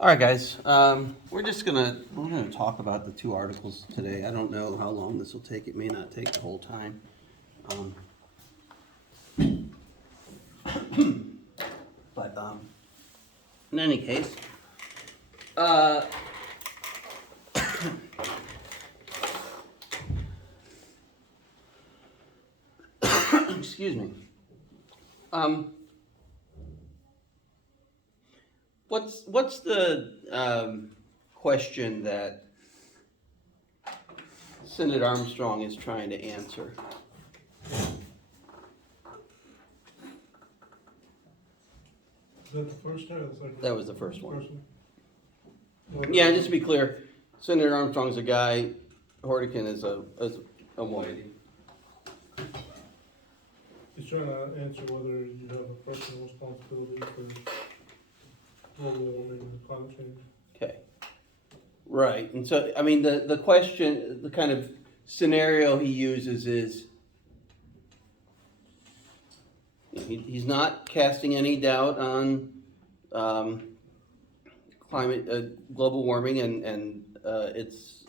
All right, guys. We're gonna talk about the two articles today. I don't know how long this will take. It may not take the whole time. Um, but in any case, uh, excuse me. What's the question that Sinnott-Armstrong is trying to answer? Is that the first one or the second? That was the first one. One? Yeah, just to be clear, Sinnott-Armstrong's a guy, Hourdequin is a woman. He's trying to answer whether you have a personal responsibility for global warming and climate change. Okay. Right, and so, I mean, the question, the kind of scenario he uses is, he's not casting any doubt on global warming and its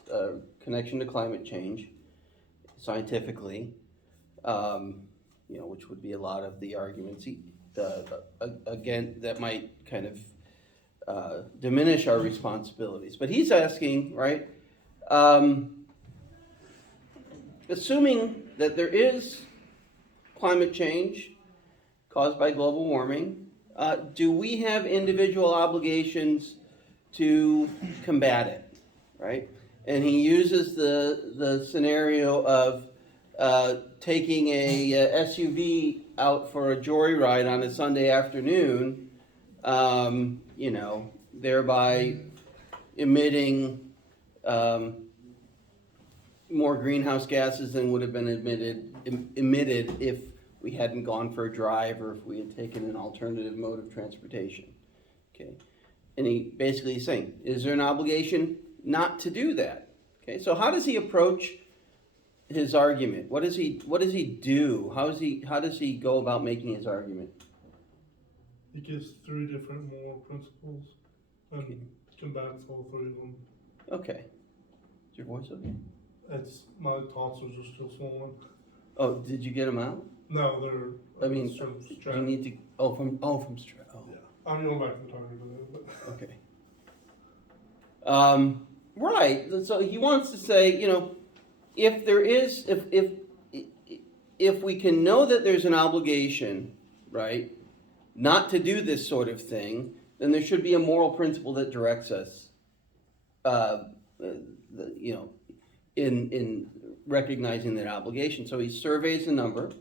connection to climate change scientifically, which would be a lot of the arguments again that might kind of diminish our responsibilities. But he's asking, right, assuming that there is climate change caused by global warming, do we have individual obligations to combat it, right? And he uses the scenario of taking a SUV out for a joyride on a Sunday afternoon, thereby emitting more greenhouse gases than would have been emitted if we hadn't gone for a drive or if we had taken an alternative mode of transportation. Okay, and he basically is saying, is there an obligation not to do that? Okay, so how does he approach his argument? What does he do? How does he go about making his argument? He gives 3 different moral principles and combats all 3 of them. Okay. Is your voice okay? My tonsils are still swollen. Oh, did you get them out? No, they're. I mean, strap. you need to. From strap. Oh. Yeah, I'm going back to the target with it. Okay. Right. So he wants to say, if there is, if we can know that there's an obligation, right, not to do this sort of thing, then there should be a moral principle that directs us, in recognizing that obligation. So he surveys the number,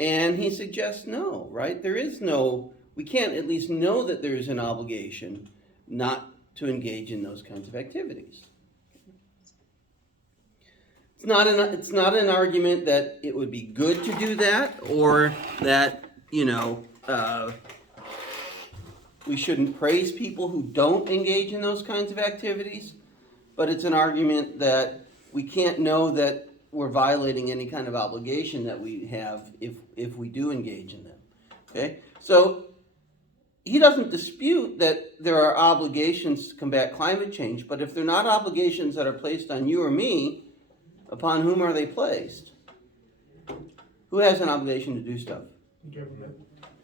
and he suggests no, right? We can't at least know that there is an obligation not to engage in those kinds of activities. It's not an argument that it would be good to do that, or that, we shouldn't praise people who don't engage in those kinds of activities, but it's an argument that we can't know that we're violating any kind of obligation that we have if we do engage in them. Okay? So he doesn't dispute that there are obligations to combat climate change, but if they're not obligations that are placed on you or me, upon whom are they placed? Who has an obligation to do stuff? Government.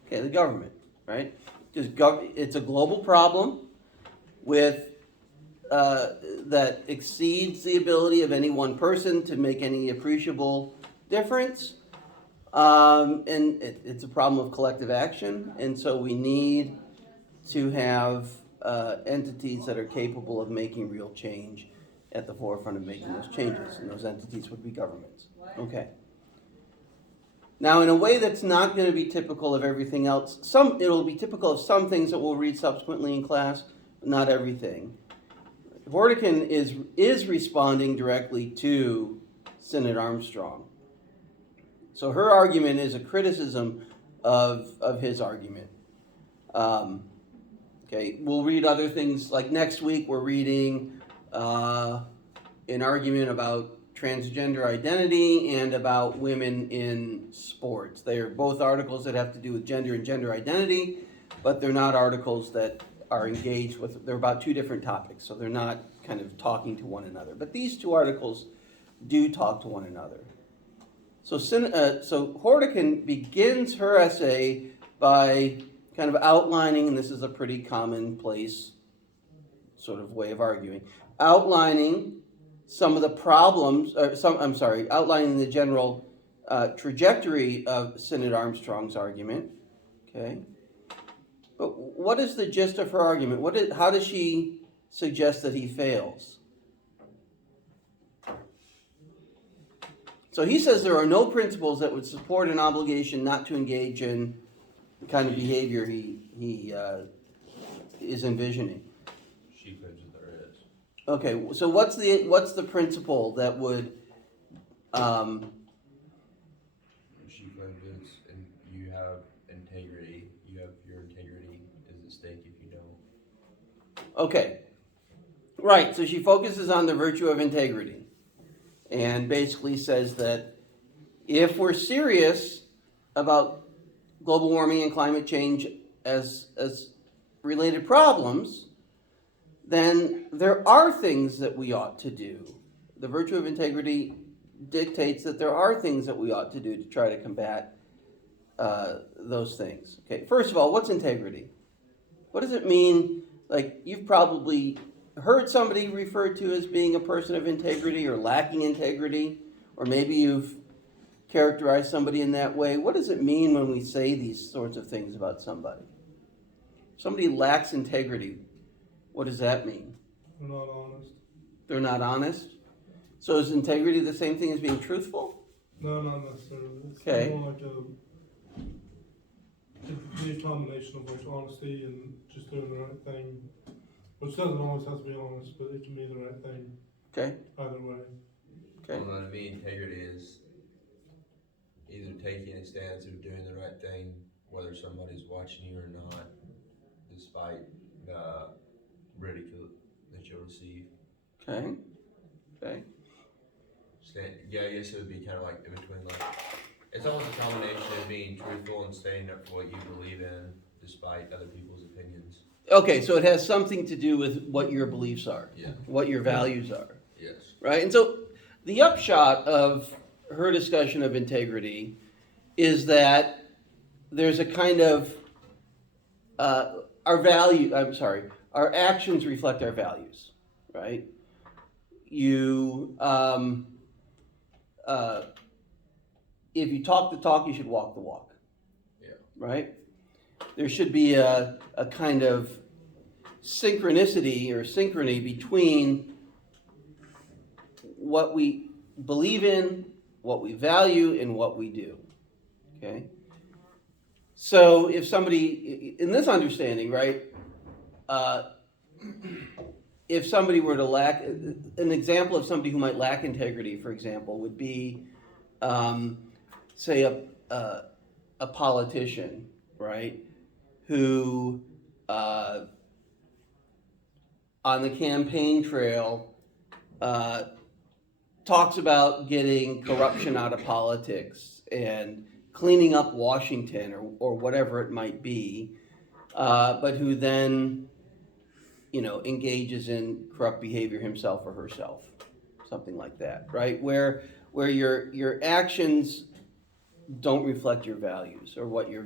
Okay, the government, right? It's a global problem with that exceeds the ability of any one person to make any appreciable difference. And it's a problem of collective action, and so we need to have entities that are capable of making real change at the forefront of making those changes, and those entities would be governments. Okay. Now, in a way that's not going to be typical of everything else, it'll be typical of some things that we'll read subsequently in class, but not everything. Hourdequin is responding directly to Sinnott-Armstrong. So her argument is a criticism of his argument. Okay, we'll read other things, like next week we're reading an argument about transgender identity and about women in sports. They are both articles that have to do with gender and gender identity, but they're not articles that are engaged with, they're about two different topics, so they're not kind of talking to one another. But these two articles do talk to one another. So Hourdequin begins her essay by kind of outlining, and this is a pretty commonplace sort of way of arguing, outlining some of the problems, outlining the general trajectory of Sinnott-Armstrong's argument, okay? But what is the gist of her argument? How does she suggest that he fails? So he says there are no principles that would support an obligation not to engage in the kind of behavior he is envisioning. She claims that there is. Okay, so what's the principle that would She claims it's, and you have integrity. Your integrity is at stake if you don't. Okay, right, so she focuses on the virtue of integrity and basically says that if we're serious about global warming and climate change as related problems, then there are things that we ought to do. The virtue of integrity dictates that there are things that we ought to do to try to combat those things. Okay, first of all, what's integrity? What does it mean? Like, you've probably heard somebody referred to as being a person of integrity or lacking integrity, or maybe you've characterized somebody in that way. What does it mean when we say these sorts of things about somebody? Somebody lacks integrity. What does that mean? They're not honest. They're not honest? So is integrity the same thing as being truthful? No, not necessarily. It's Okay. more like a combination of like honesty and just doing the right thing, which doesn't always have to be honest, but it can be the right thing Okay. either way. Okay. Well, to me, integrity is either taking a stance of doing the right thing, whether somebody's watching you or not, despite the ridicule that you'll receive. Okay. Okay. Yeah, I guess it would be kind of like in between, like, it's almost a combination of being truthful and standing up for what you believe in, despite other people's opinions. Okay, so it has something to do with what your beliefs are, Yeah. what your values are, Yes. right? And so the upshot of her discussion of integrity is that there's a kind of our actions reflect our values, right? If you talk the talk, you should walk the walk. Yeah. Right? There should be a kind of synchronicity or synchrony between what we believe in, what we value, and what we do. Okay? So if somebody, in this understanding, right, if somebody were to lack, an example of somebody who might lack integrity, for example, would be, say, a politician, right, who on the campaign trail talks about getting corruption out of politics and cleaning up Washington or whatever it might be, but who then, engages in corrupt behavior himself or herself, something like that, right? Where your actions don't reflect your values or what your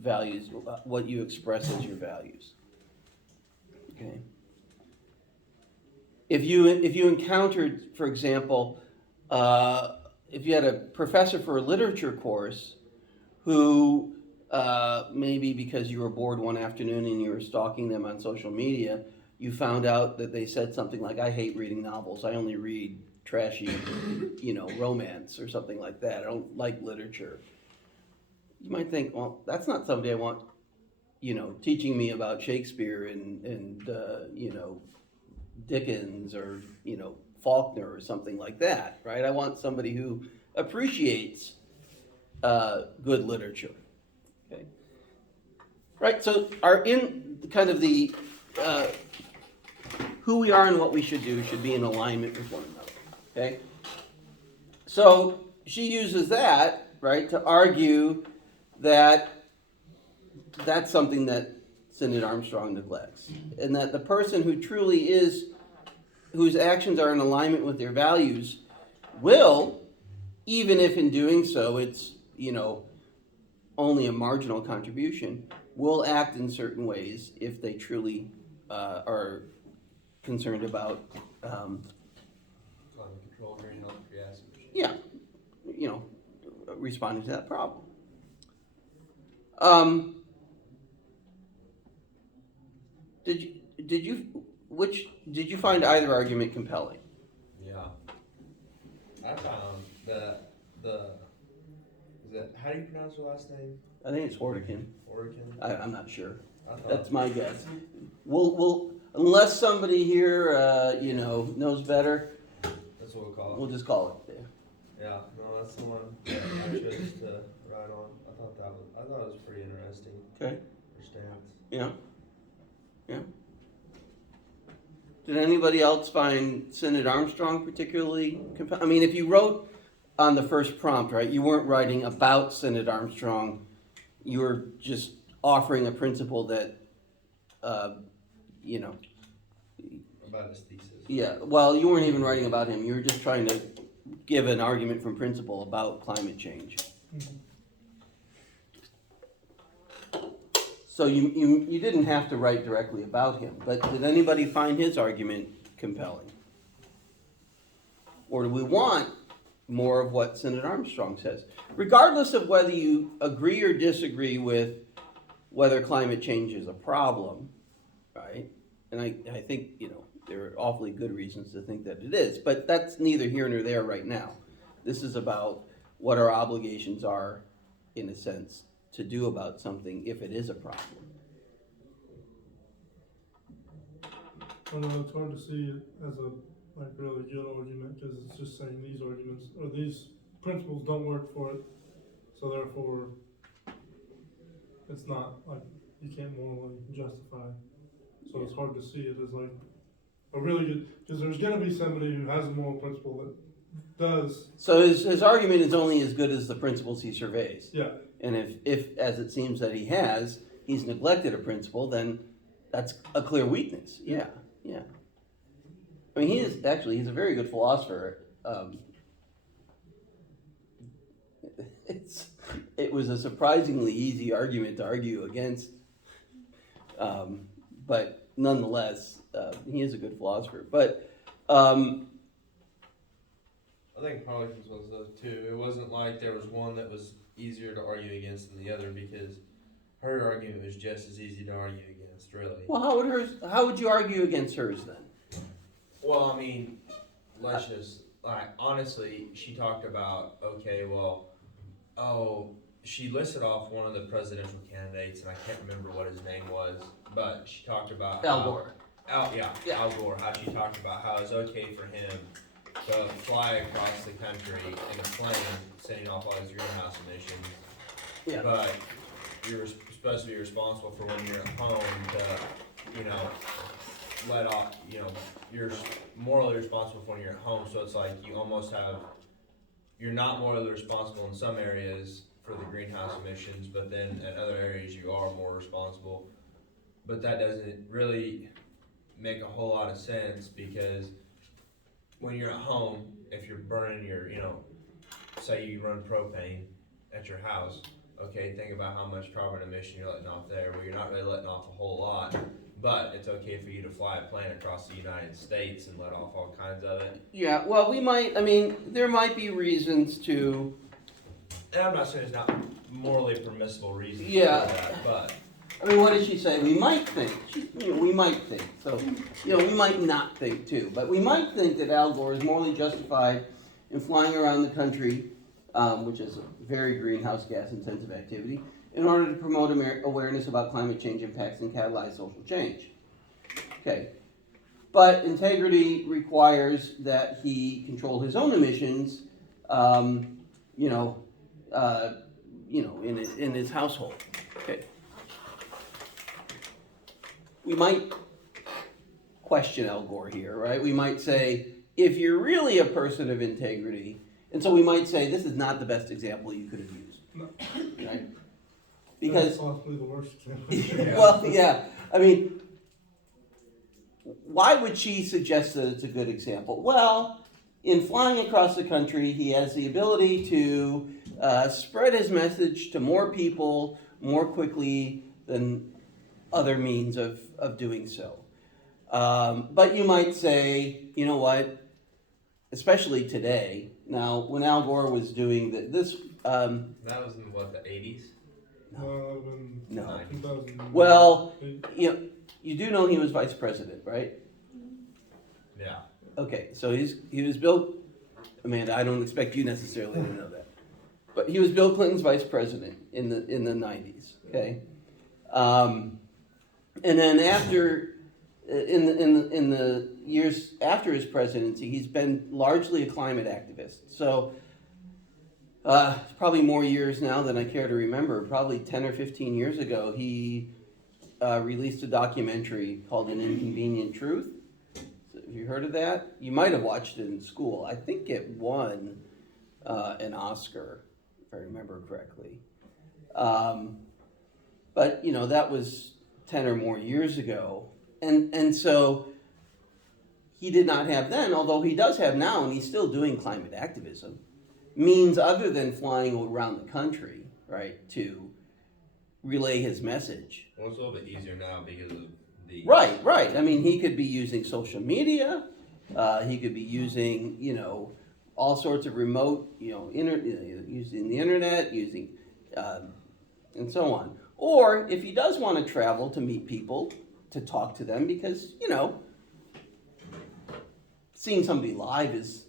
values, what you express as your values. Okay. If you encountered, for example, if you had a professor for a literature course who maybe because you were bored one afternoon and you were stalking them on social media, you found out that they said something like, "I hate reading novels. I only read trashy, romance," or something like that. "I don't like literature." You might think, well, that's not somebody I want, teaching me about Shakespeare and Dickens or, Faulkner or something like that, right? I want somebody who appreciates good literature. Okay, right? So kind of the who we are and what we should do should be in alignment with one another. Okay, so she uses that, right, to argue that that's something that Sinnott-Armstrong neglects. And that the person who truly is, whose actions are in alignment with their values, will, even if in doing so it's, only a marginal contribution, will act in certain ways if they truly are concerned about, Climate control, greenhouse gas emissions. yeah, responding to that problem. Did you find either argument compelling? Yeah. I found how do you pronounce your last name? I think it's Hourdequin. Hourdequin? I'm not sure. I thought, That's my guess. We'll unless somebody here, knows better, that's what we'll call it. we'll just call it there. Yeah, no, that's the one I chose to write on. I thought it was pretty interesting. Okay. For stance. Yeah. Did anybody else find Sinnott-Armstrong particularly compelling? I mean, if you wrote on the first prompt, right, you weren't writing about Sinnott-Armstrong. You were just offering a principle that, About his thesis. yeah, well, you weren't even writing about him. You were just trying to give an argument from principle about climate change. So you didn't have to write directly about him, but did anybody find his argument compelling? Or do we want more of what Sinnott-Armstrong says? Regardless of whether you agree or disagree with whether climate change is a problem, right? And I think, there are awfully good reasons to think that it is, but that's neither here nor there right now. This is about what our obligations are, in a sense, to do about something if it is a problem. I know it's hard to see it as a really good argument because it's just saying these arguments or these principles don't work for it, so therefore it's not you can't morally justify. So it's hard to see it as a really good, because there's going to be somebody who has a moral principle that does. So his argument is only as good as the principles he surveys. Yeah. And if as it seems that he's neglected a principle, then that's a clear weakness. Yeah. I mean, he's a very good philosopher. It was a surprisingly easy argument to argue against, but nonetheless, he is a good philosopher. But I think Harlequin's was though too. It wasn't like there was one that was easier to argue against than the other, because her argument was just as easy to argue against, really. well, how would you argue against hers then? Well, I mean, let's just, honestly, she talked about, she listed off one of the presidential candidates, and I can't remember what his name was, but she talked about Al Gore. Al Gore, how she talked about how it's okay for him to fly across the country in a plane, sending off all his greenhouse emissions. Yeah. But you're supposed to be responsible for when you're at home to, let off, you're morally responsible for when you're at home. So it's like you're not morally responsible in some areas for the greenhouse emissions, but then in other areas you are more responsible. But that doesn't really make a whole lot of sense, because when you're at home, if you're burning your, say you run propane at your house, okay, think about how much carbon emission you're letting off there. Well, you're not really letting off a whole lot, but it's okay for you to fly a plane across the United States and let off all kinds of it. Yeah, well, there might be reasons to. And I'm not saying it's not morally permissible reasons Yeah. for that, but. What did she say? We might think. We might think. So, we might not think too. But we might think that Al Gore is morally justified in flying around the country, which is a very greenhouse gas intensive activity, in order to promote awareness about climate change impacts and catalyze social change. Okay. But integrity requires that he control his own emissions, in his household. Okay. We might question Al Gore here, right? We might say, if you're really a person of integrity, and so we might say this is not the best example you could have used, No. right? Because That's possibly the worst example. well, yeah. I mean, why would she suggest that it's a good example? Well, in flying across the country, he has the ability to spread his message to more people more quickly than other means of doing so. But you might say, you know what? Especially today. Now, when Al Gore was doing this, That was in what, the 80s? no. 2008. Well, you do know he was vice president, right? Yeah. Okay, so he was Bill. Amanda, I don't expect you necessarily to know that, but he was Bill Clinton's vice president in the 90s. Okay, and then after in the years after his presidency, he's been largely a climate activist. So it's probably more years now than I care to remember. Probably 10 or 15 years ago, he released a documentary called "An Inconvenient Truth." Have you heard of that? You might have watched it in school. I think it won an Oscar, if I remember correctly. But that was 10 or more years ago, and so he did not have then, although he does have now, and he's still doing climate activism, means other than flying around the country, right, to relay his message. Well, it's a little bit easier now because of the... Right. I mean, he could be using social media. He could be using, all sorts of remote, using the internet, using, and so on. Or if he does want to travel to meet people, to talk to them, because, seeing somebody live is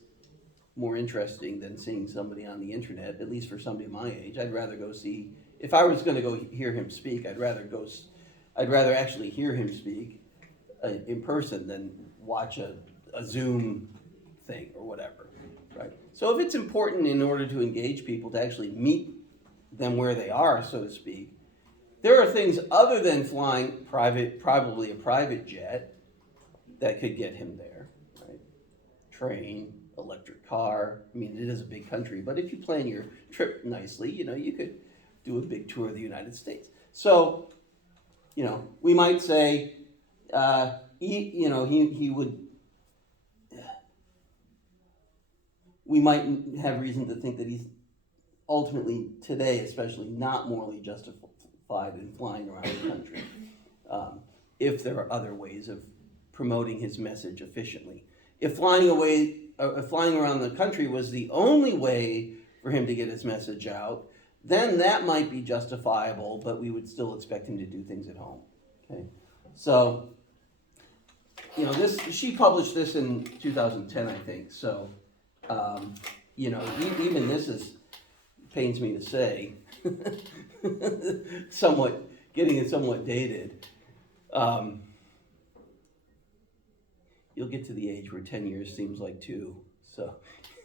more interesting than seeing somebody on the internet, at least for somebody my age. I'd rather go see, if I was going to go hear him speak, I'd rather actually hear him speak in person than watch a Zoom thing or whatever, right? So if it's important in order to engage people to actually meet them where they are, so to speak, there are things other than flying probably a private jet, that could get him there, right? Train, electric car. I mean, it is a big country, but if you plan your trip nicely, you could do a big tour of the United States. So, we might say, he would, we might have reason to think that he's ultimately, today especially, not morally justified in flying around the country, if there are other ways of promoting his message efficiently. If flying around the country was the only way for him to get his message out, then that might be justifiable, but we would still expect him to do things at home. Okay, so she published this in 2010, I think. So even this pains me to say, getting it somewhat dated. You'll get to the age where 10 years seems like 2, so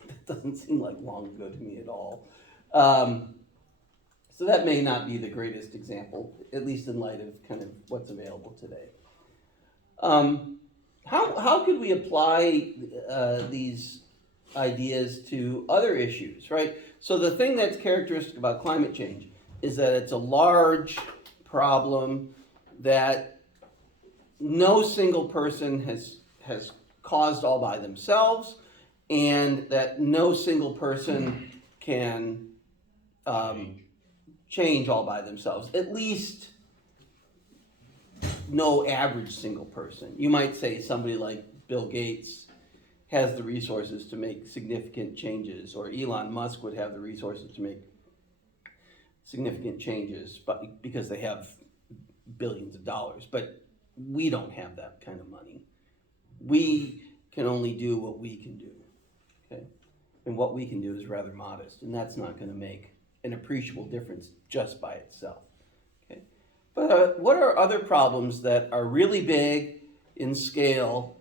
that doesn't seem like long ago to me at all. So that may not be the greatest example, at least in light of kind of what's available today. How could we apply these ideas to other issues, right? So the thing that's characteristic about climate change is that it's a large problem that no single person has caused all by themselves, and that no single person can change all by themselves. At least no average single person. You might say somebody like Bill Gates has the resources to make significant changes, or Elon Musk would have the resources to make significant changes, but because they have billions of dollars. But we don't have that kind of money. We can only do what we can do, okay? And what we can do is rather modest, and that's not going to make an appreciable difference just by itself, okay? But what are other problems that are really big in scale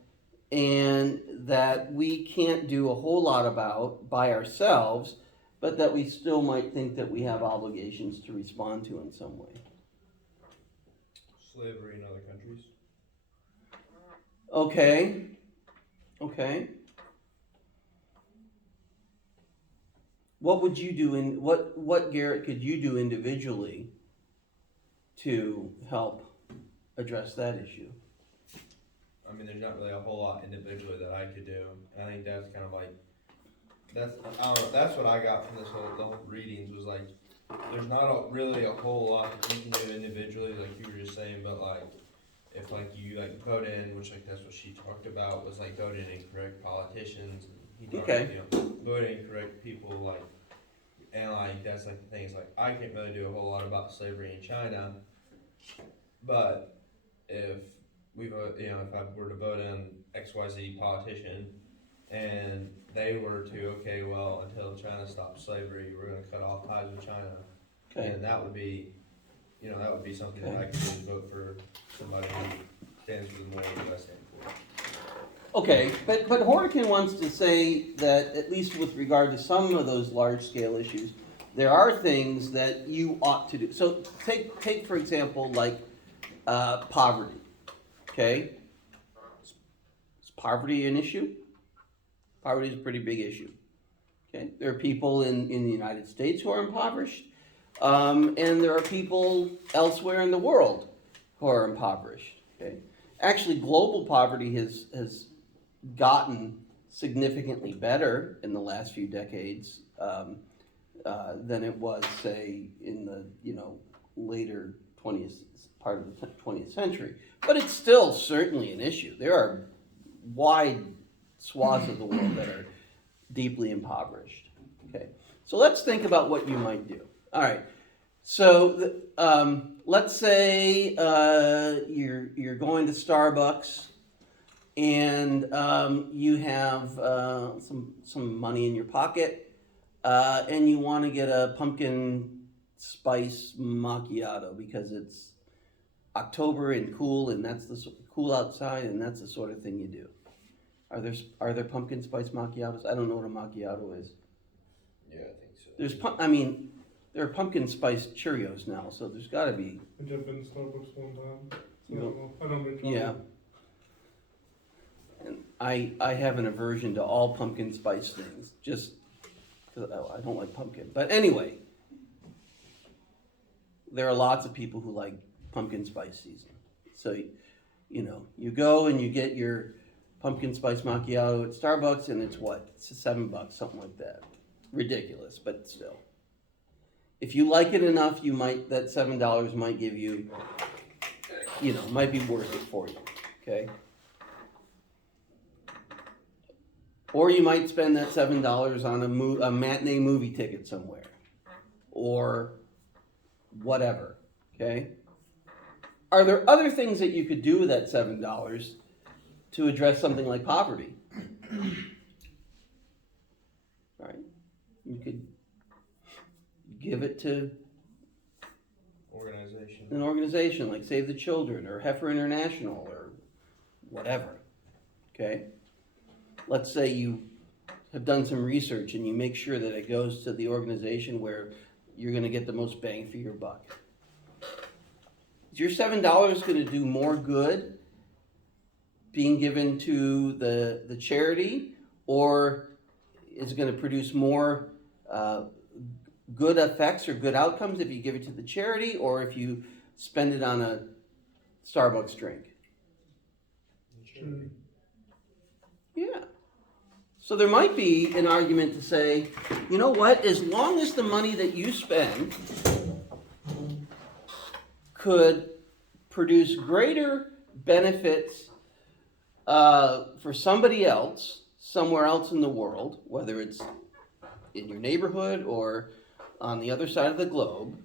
and that we can't do a whole lot about by ourselves, but that we still might think that we have obligations to respond to in some way? Slavery in other countries. Okay. What would you do what Garrett could you do individually to help address that issue. I mean, there's not really a whole lot individually that I could do. And I think that's kind of like, I don't know, that's what I got from the whole readings was like, there's not really a whole lot that you can do individually, like you were just saying, but like, if like you like vote in, which like that's what she talked about, was like voting in correct politicians. And he talked Okay. about, voting in correct people, like, and like, that's like the thing is like, I can't really do a whole lot about slavery in China, but if we vote, if I were to vote in XYZ politician, and they were to, okay, well, until China stops slavery, we're gonna cut off ties with China. Okay. And that would be, that would be something that I could do, is vote for somebody who stands for the morals that I stand for. Okay, but Hourdequin wants to say that at least with regard to some of those large-scale issues, there are things that you ought to do. So take for example, like poverty. Okay, is poverty an issue? Poverty is a pretty big issue. Okay, there are people in the United States who are impoverished, and there are people elsewhere in the world who are impoverished. Okay, actually, global poverty has gotten significantly better in the last few decades than it was, say, in the later 20th part of the 20th century. But it's still certainly an issue. There are wide swaths of the world that are deeply impoverished. Okay, so let's think about what you might do. All right, so let's say you're going to Starbucks and you have some money in your pocket and you want to get a pumpkin spice macchiato because it's October and cool, and that's cool outside, and that's the sort of thing you do. Are there pumpkin spice macchiatos? I don't know what a macchiato is. Yeah, I think so. There are pumpkin spice Cheerios now, so there's got to be. I jumped in Starbucks one time. You I don't make coffee. Yeah. And I have an aversion to all pumpkin spice things, just because I don't like pumpkin. But anyway, there are lots of people who like pumpkin spice season. So, you go and you get your pumpkin spice macchiato at Starbucks, and it's what? It's $7, something like that. Ridiculous, but still. If you like it enough, that $7 might give you, might be worth it for you, okay? Or you might spend that $7 on a matinee movie ticket somewhere, or whatever, okay? Are there other things that you could do with that $7 to address something like poverty? Right? You could give it to an organization like Save the Children or Heifer International or whatever, okay? Let's say you have done some research and you make sure that it goes to the organization where you're going to get the most bang for your buck. Is your $7 going to do more good being given to the charity, or is it going to produce more good effects or good outcomes if you give it to the charity, or if you spend it on a Starbucks drink? Sure. Yeah. So there might be an argument to say, you know what, as long as the money that you spend could produce greater benefits for somebody else, somewhere else in the world, whether it's in your neighborhood or on the other side of the globe,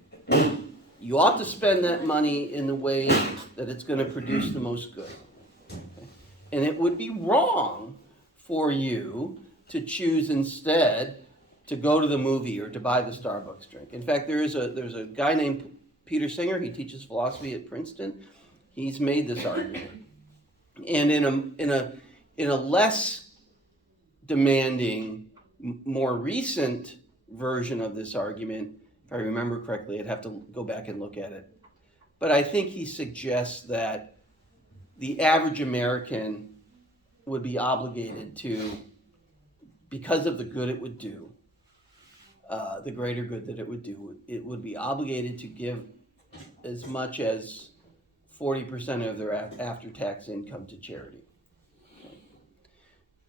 you ought to spend that money in the way that it's going to produce the most good. Okay? And it would be wrong for you to choose instead to go to the movie or to buy the Starbucks drink. In fact, there's a guy named Peter Singer. He teaches philosophy at Princeton. He's made this argument, and in a less demanding, more recent version of this argument, if I remember correctly, I'd have to go back and look at it. But I think he suggests that the average American would be obligated to, because of the good it would do, the greater good that it would do, it would be obligated to give as much as 40% of their after-tax income to charity.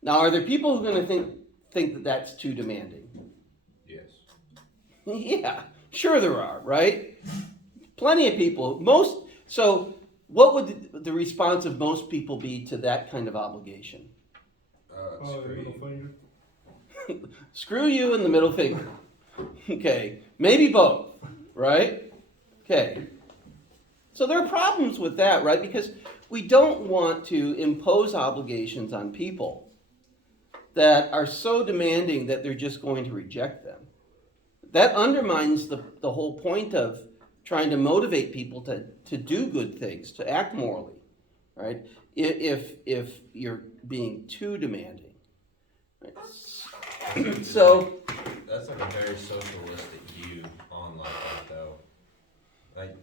Now, are there people who are going to think that that's too demanding? Yes. Yeah, sure there are, right? Plenty of people. So what would the response of most people be to that kind of obligation? Probably Screw middle you. finger. Screw you and the middle finger. Okay, maybe both, right? Okay. So there are problems with that, right? Because we don't want to impose obligations on people that are so demanding that they're just going to reject them. That undermines the whole point of trying to motivate people to do good things, to act morally, right? If you're being too demanding. Right? So That's like a very socialistic view on like that though. Like,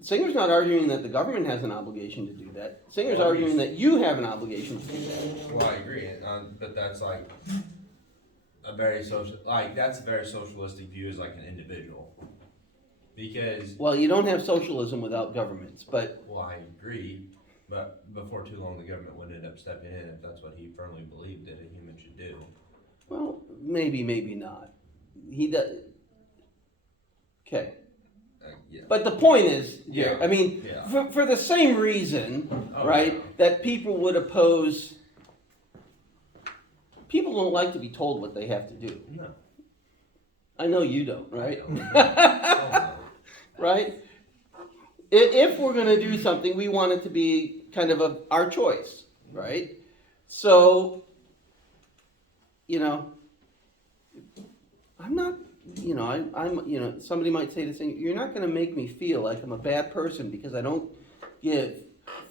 Singer's not arguing that the government has an obligation to do that. Singer's Well, arguing that you have an obligation to do that. well, I agree, but that's like a very that's a very socialistic view as like an individual. Because, Well, you don't have socialism without governments, but well, I agree, but before too long the government would end up stepping in if that's what he firmly believed that a human should do. well, maybe not. He does. Okay. Yeah. But the point is, Yeah. I mean, Yeah. for the same reason, Oh, right, yeah. that people would oppose, people don't like to be told what they have to do. No. I know you don't, right? Oh, Right? If we're going to do something, we want it to be kind of our choice, right? So, I'm not, I'm, somebody might say to thing, you're not going to make me feel like I'm a bad person because I don't give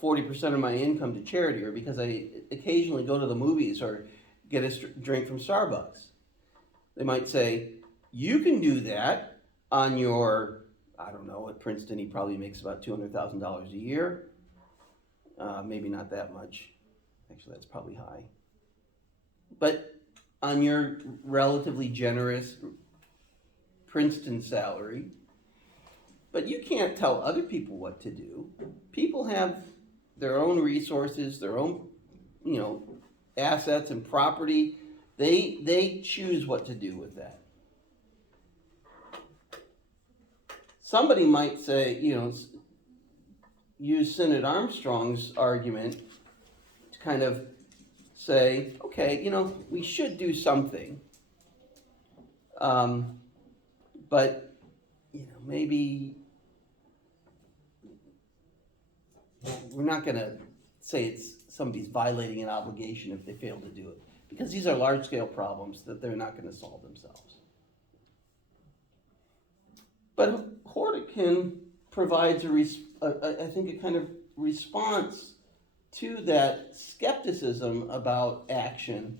40% of my income to charity, or because I occasionally go to the movies or get a drink from Starbucks. They might say, you can do that on your, I don't know, at Princeton he probably makes about $200,000 a year. Maybe not that much. Actually, that's probably high. But on your relatively generous Princeton salary, but you can't tell other people what to do. People have their own resources, their own, assets and property. They choose what to do with that. Somebody might say, use Sinnott-Armstrong's argument to kind of say, okay, we should do something. But, maybe we're not going to say somebody's violating an obligation if they fail to do it. Because these are large-scale problems that they're not going to solve themselves. But Hourdequin provides I think a kind of response to that skepticism about action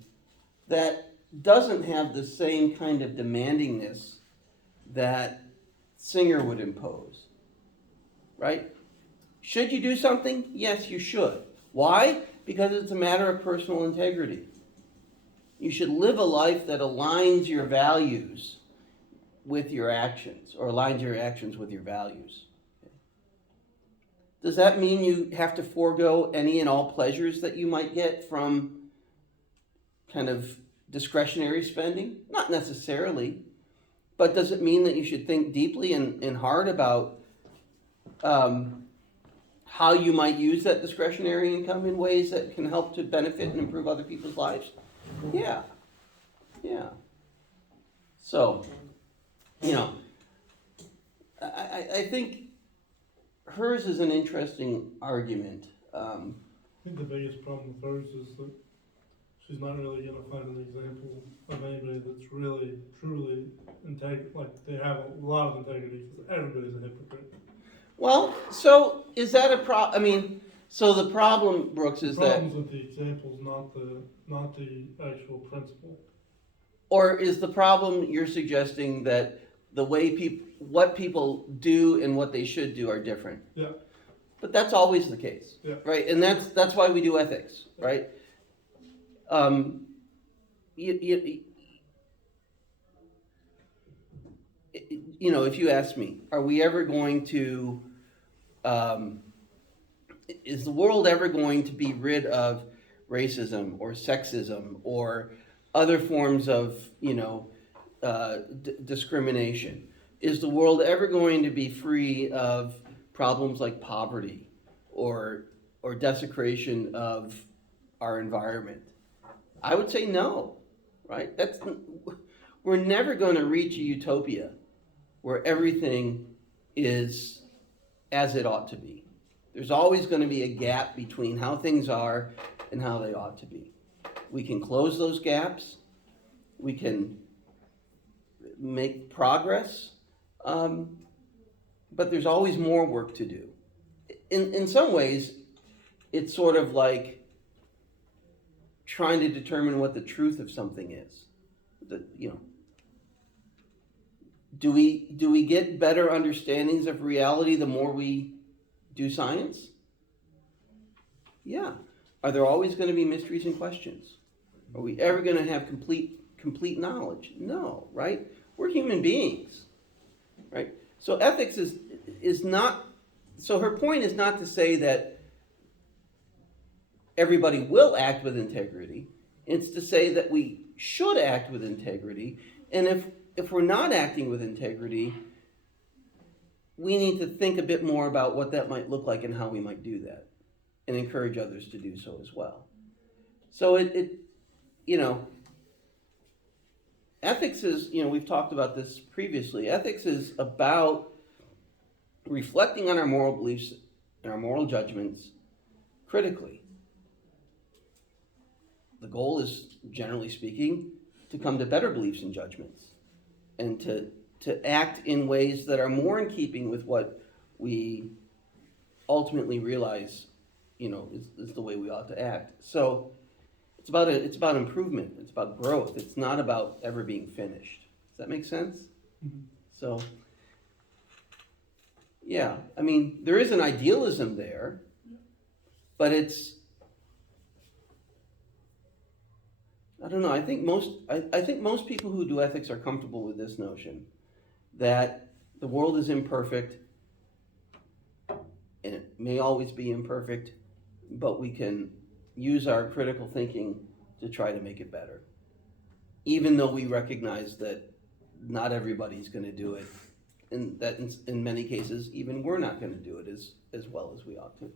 that doesn't have the same kind of demandingness that Singer would impose, right? Should you do something? Yes, you should. Why? Because it's a matter of personal integrity. You should live a life that aligns your values with your actions, or aligns your actions with your values. Does that mean you have to forego any and all pleasures that you might get from kind of discretionary spending? Not necessarily. But does it mean that you should think deeply and hard about how you might use that discretionary income in ways that can help to benefit and improve other people's lives? Yeah. So, I think hers is an interesting argument. I think the biggest problem with hers is that she's not really going to find an example of anybody that's really, truly like they have a lot of integrity, because everybody's a hypocrite. Well, so is that a problem? So the problem, Brooks, is The that, problem's with the examples, not the actual principle. or is the problem you're suggesting that the way what people do and what they should do are different? Yeah. But that's always the case, Yeah. right? And that's why we do ethics, right? if you ask me, are we ever going to, is the world ever going to be rid of racism or sexism or other forms of, discrimination? Is the world ever going to be free of problems like poverty or desecration of our environment? I would say no, right? We're never going to reach a utopia where everything is as it ought to be. There's always going to be a gap between how things are and how they ought to be. We can close those gaps. We can make progress, but there's always more work to do. In some ways, it's sort of like trying to determine what the truth of something is. Do we get better understandings of reality the more we do science? Yeah. Are there always going to be mysteries and questions? Are we ever going to have complete knowledge? No, right? We're human beings, right? So ethics is not, so her point is not to say that everybody will act with integrity. It's to say that we should act with integrity, and if we're not acting with integrity, we need to think a bit more about what that might look like and how we might do that, and encourage others to do so as well. So ethics is, we've talked about this previously, ethics is about reflecting on our moral beliefs and our moral judgments critically. The goal is, generally speaking, to come to better beliefs and judgments, and to act in ways that are more in keeping with what we ultimately realize, is the way we ought to act. So it's about improvement. It's about growth. It's not about ever being finished. Does that make sense? Mm-hmm. So, yeah, I mean, there is an idealism there, but I don't know. I think most people who do ethics are comfortable with this notion that the world is imperfect, and it may always be imperfect, but we can use our critical thinking to try to make it better, even though we recognize that not everybody's going to do it, and that in many cases even we're not going to do it as well as we ought to.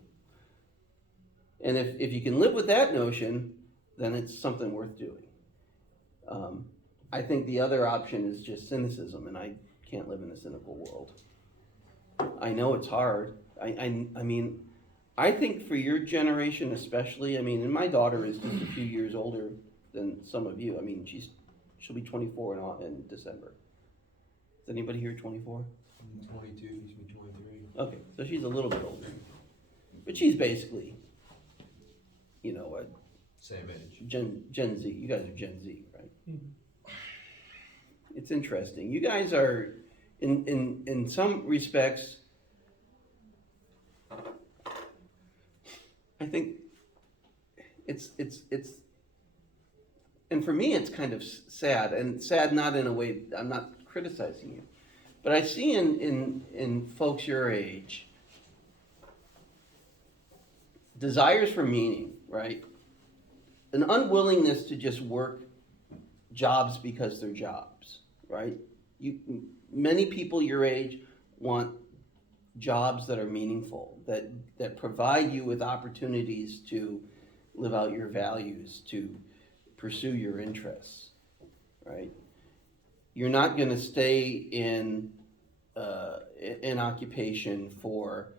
And if you can live with that notion, then it's something worth doing. I think the other option is just cynicism, and I can't live in a cynical world. I know it's hard. I mean, I think for your generation especially, and my daughter is just a few years older than some of you. I mean, she'll be 24 in December. Is anybody here 24? I'm 22, she's be 23. Okay, so she's a little bit older. But she's basically, Same age. Gen Z. You guys are Gen Z, right? Mm-hmm. It's interesting. You guys are, in some respects, I think it's, and for me it's kind of sad, and sad not in a way, I'm not criticizing you, but I see in folks your age, desires for meaning, right? An unwillingness to just work jobs because they're jobs, right? Many people your age want jobs that are meaningful, that provide you with opportunities to live out your values, to pursue your interests, right? You're not going to stay in an occupation for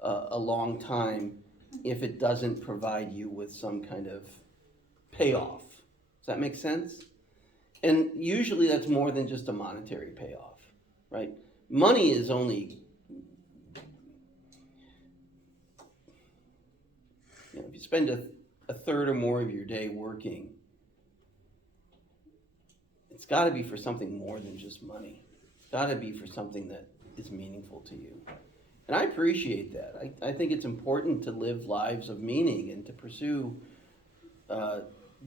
a long time if it doesn't provide you with some kind of payoff. Does that make sense? And usually that's more than just a monetary payoff, right? Money is only, if you spend a third or more of your day working, it's got to be for something more than just money. It's got to be for something that is meaningful to you. And I appreciate that. I think it's important to live lives of meaning and to pursue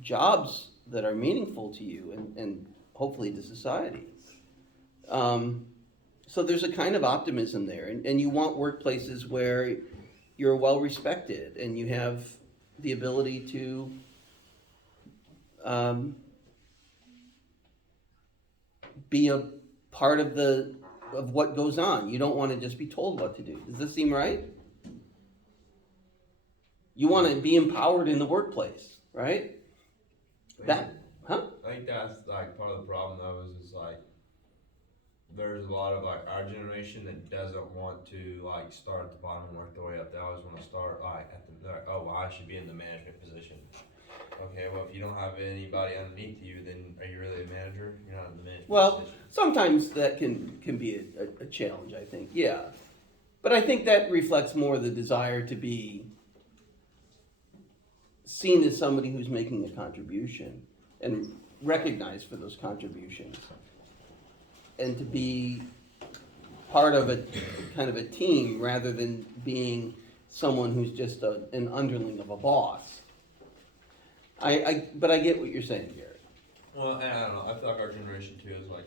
jobs that are meaningful to you and hopefully to society. So there's a kind of optimism there, and you want workplaces where you're well respected and you have the ability to be a part of what goes on. You don't want to just be told what to do. Does this seem right? You want to be empowered in the workplace, right? That, huh? I think that's like part of the problem though, is like, there's a lot of like our generation that doesn't want to like start at the bottom and work their way up. They always want to start like at the, like, oh, well, I should be in the management position. Okay, well, if you don't have anybody underneath you, then are you really a manager? You're not in the management Well, position. sometimes that can be a challenge, I think, yeah. But I think that reflects more the desire to be seen as somebody who's making a contribution and recognized for those contributions. And to be part of a kind of a team rather than being someone who's just an underling of a boss. But I get what you're saying, Garrett. Well, and I don't know. I feel like our generation too is like,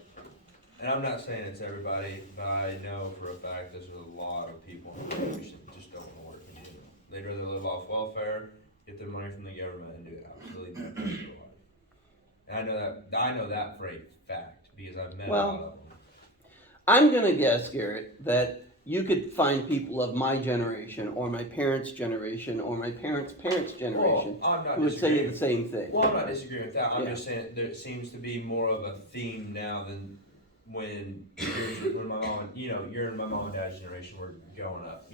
and I'm not saying it's everybody, but I know for a fact there's a lot of people in our generation that just don't want to work in general. They'd rather live off welfare, get their money from the government, and do absolutely nothing for their life. And I know that for a fact because I've met a lot of them. I'm gonna guess, Garrett, that you could find people of my generation or my parents' generation or my parents' parents' generation Well, I'm not who would say disagreeing. the same thing. Well, I'm not disagreeing with that. I'm Yeah. just saying there seems to be more of a theme now than when my mom, you're in my mom and dad's generation were growing up.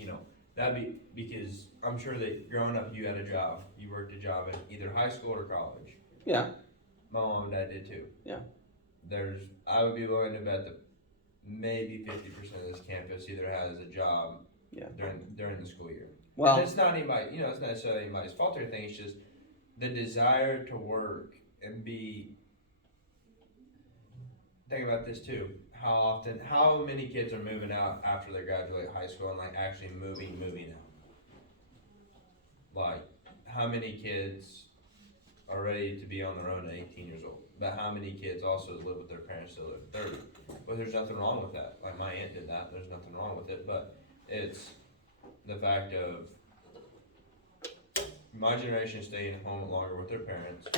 That'd be because I'm sure that growing up you had a job. You worked a job in either high school or college. Yeah, My mom and dad did too. Yeah. I would be willing to bet that maybe 50% of this campus either has a job Yeah. during the school year. well, And it's not anybody, it's not necessarily anybody's fault or anything. It's just the desire to work and be. Think about this too. How many kids are moving out after they graduate high school and like actually moving out? Like, how many kids are ready to be on their own at 18 years old? But how many kids also live with their parents till they're 30? Well, there's nothing wrong with that. Like my aunt did that. There's nothing wrong with it. But it's the fact of my generation staying home longer with their parents.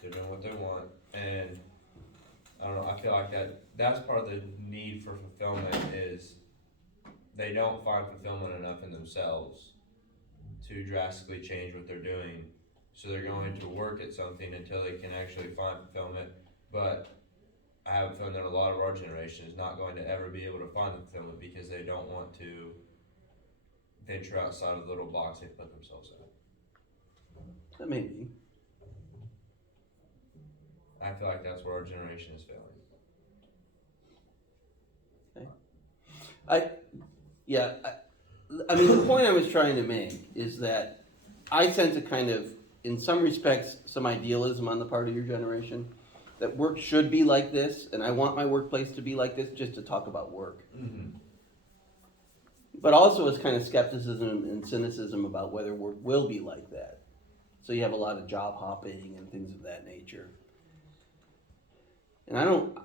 They're doing what they want, and I don't know. I feel like that's part of the need for fulfillment is they don't find fulfillment enough in themselves to drastically change what they're doing. So they're going to work at something until they can actually find fulfillment. But I have a feeling that a lot of our generation is not going to ever be able to find fulfillment because they don't want to venture outside of the little box they put themselves in. that may be. I feel like that's where our generation is failing. I mean, the point I was trying to make is that I sense a kind of, in some respects, some idealism on the part of your generation, that work should be like this, and I want my workplace to be like this, just to talk about work. Mm-hmm. But also it's kind of skepticism and cynicism about whether work will be like that. So you have a lot of job hopping and things of that nature. And I don't,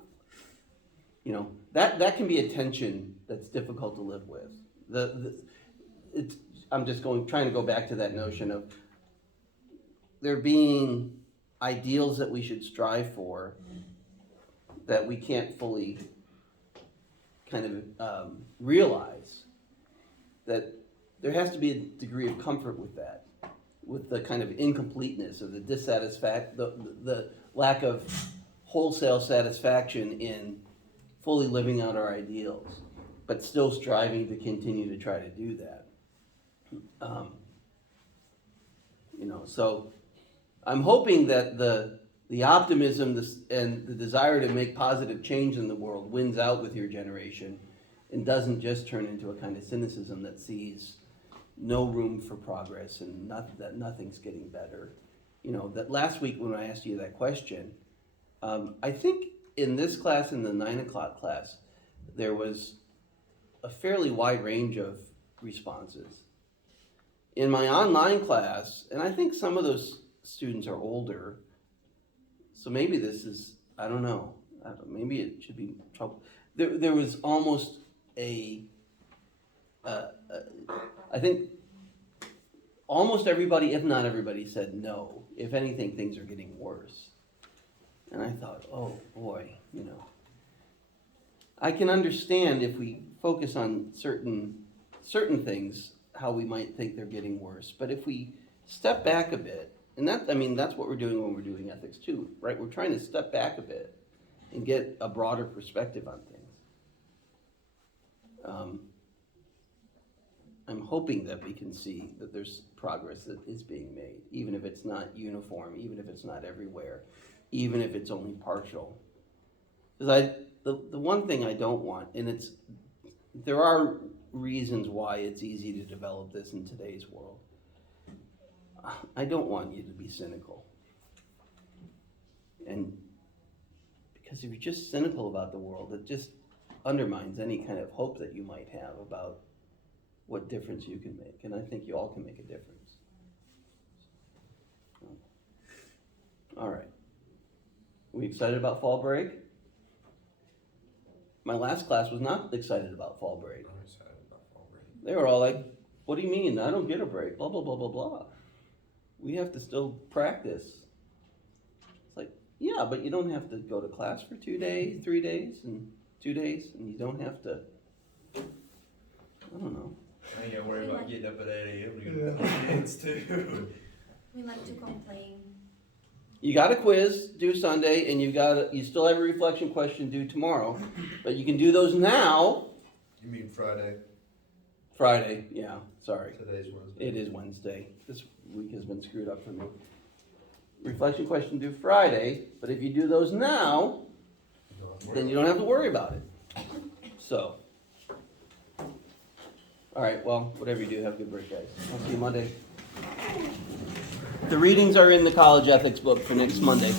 that can be a tension that's difficult to live with. I'm just trying to go back to that notion of there being ideals that we should strive for that we can't fully kind of realize. That there has to be a degree of comfort with that, with the kind of incompleteness or the dissatisfaction, the lack of wholesale satisfaction in fully living out our ideals, but still striving to continue to try to do that. So I'm hoping that the optimism and the desire to make positive change in the world wins out with your generation and doesn't just turn into a kind of cynicism that sees no room for progress and that nothing's getting better. That last week when I asked you that question, I think in this class, in the 9 o'clock class, there was a fairly wide range of responses. In my online class, and I think some of those students are older, so maybe this is, I don't know, maybe it should be trouble. there was almost I think almost everybody, if not everybody, said no. If anything, things are getting worse. And I thought, oh boy, I can understand if we focus on certain things, how we might think they're getting worse. But if we step back a bit, and that's what we're doing when we're doing ethics too, right? We're trying to step back a bit and get a broader perspective on things. I'm hoping that we can see that there's progress that is being made, even if it's not uniform, even if it's not everywhere, even if it's only partial. Because the one thing I don't want, and there are reasons why it's easy to develop this in today's world. I don't want you to be cynical. And because if you're just cynical about the world, it just undermines any kind of hope that you might have about what difference you can make. And I think you all can make a difference. All right. We excited about fall break? My last class was not excited about fall break. I'm excited about fall break. They were all like, what do you mean? I don't get a break, blah, blah, blah, blah, blah. We have to still practice. It's like, yeah, but you don't have to go to class for 2 days, 3 days, and 2 days, and you don't have to, I don't know. I ain't gotta worry about getting up at 8 a.m. to go to the kids too. We like to complain. You got a quiz due Sunday, and you still have a reflection question due tomorrow, but you can do those now. You mean Friday? Friday, yeah, sorry. Today's Wednesday. It is Wednesday. This week has been screwed up for me. Reflection question due Friday, but if you do those now, then you don't have to worry about it. So, all right, well, whatever you do, have a good break, guys. I'll see you Monday. The readings are in the college ethics book for next Monday.